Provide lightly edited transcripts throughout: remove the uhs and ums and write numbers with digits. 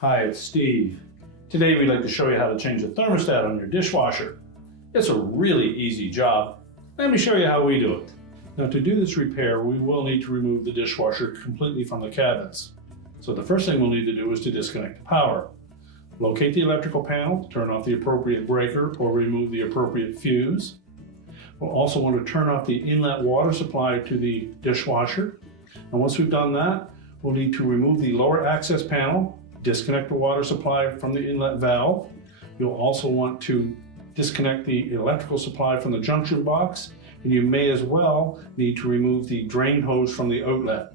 Hi, it's Steve. Today we'd like to show you how to change the thermostat on your dishwasher. It's a really easy job. Let me show you how we do it. Now, to do this repair, we will need to remove the dishwasher completely from the cabinets. So the first thing we'll need to do is to disconnect the power. Locate the electrical panel, turn off the appropriate breaker or remove the appropriate fuse. We'll also want to turn off the inlet water supply to the dishwasher. And once we've done that, we'll need to remove the lower access panel, disconnect the water supply from the inlet valve. You'll also want to disconnect the electrical supply from the junction box, and you may as well need to remove the drain hose from the outlet.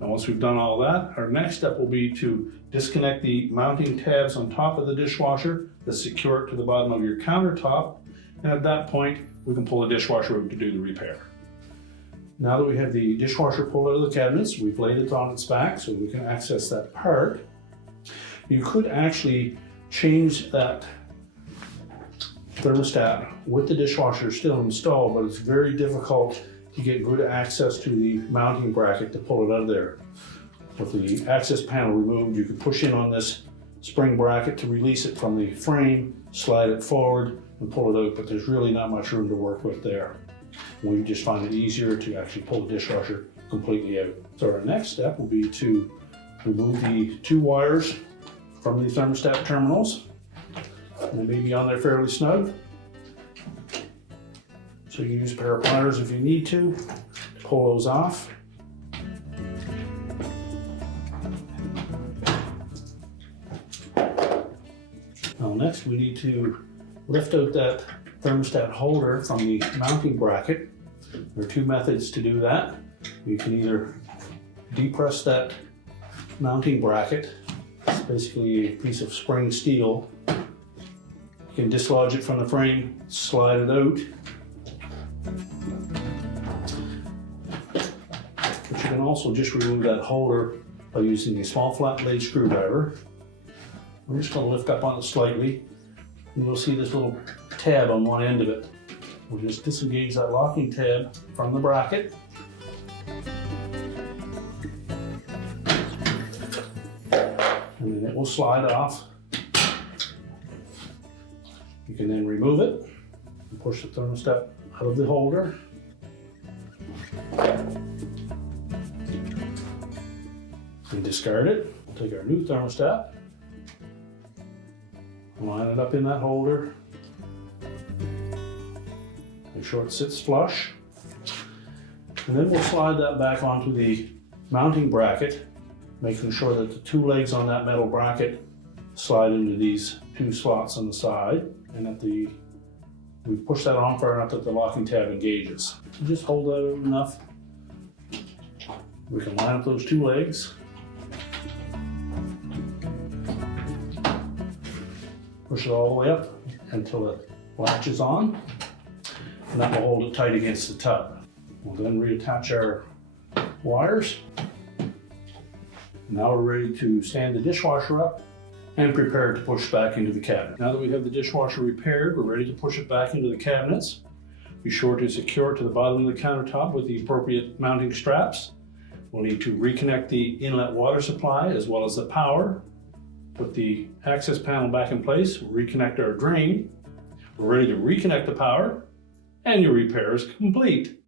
Now, once we've done all that, our next step will be to disconnect the mounting tabs on top of the dishwasher that secure it to the bottom of your countertop, and at that point, we can pull the dishwasher out to do the repair. Now that we have the dishwasher pulled out of the cabinets, we've laid it on its back so we can access that part. You could actually change that thermostat with the dishwasher still installed, but it's very difficult to get good access to the mounting bracket to pull it out of there. With the access panel removed, you can push in on this spring bracket to release it from the frame, slide it forward and pull it out, but there's really not much room to work with there. We just find it easier to actually pull the dishwasher completely out. So our next step will be to remove the two wires from the thermostat terminals. They may be on there fairly snug. So you can use a pair of pliers if you need to pull those off. Now next we need to lift out that thermostat holder from the mounting bracket. There are two methods to do that. You can either depress that mounting bracket. It's basically a piece of spring steel. You can dislodge it from the frame, slide it out. But you can also just remove that holder by using a small flat blade screwdriver. I'm just going to lift up on it slightly, and you'll see this little tab on one end of it. We'll just disengage that locking tab from the bracket. And then it will slide off. You can then remove it and push the thermostat out of the holder. And discard it. We'll take our new thermostat, line it up in that holder. Make sure it sits flush. And then we'll slide that back onto the mounting bracket, making sure that the two legs on that metal bracket slide into these two slots on the side, and that we push that on far enough that the locking tab engages. So just hold that out enough. We can line up those two legs. Push it all the way up until it latches on, and that will hold it tight against the tub. We'll then reattach our wires. Now we're ready to stand the dishwasher up and prepare to push back into the cabinet. Now that we have the dishwasher repaired, we're ready to push it back into the cabinets. Be sure to secure it to the bottom of the countertop with the appropriate mounting straps. We'll need to reconnect the inlet water supply as well as the power. Put the access panel back in place, reconnect our drain. We're ready to reconnect the power, and your repair is complete.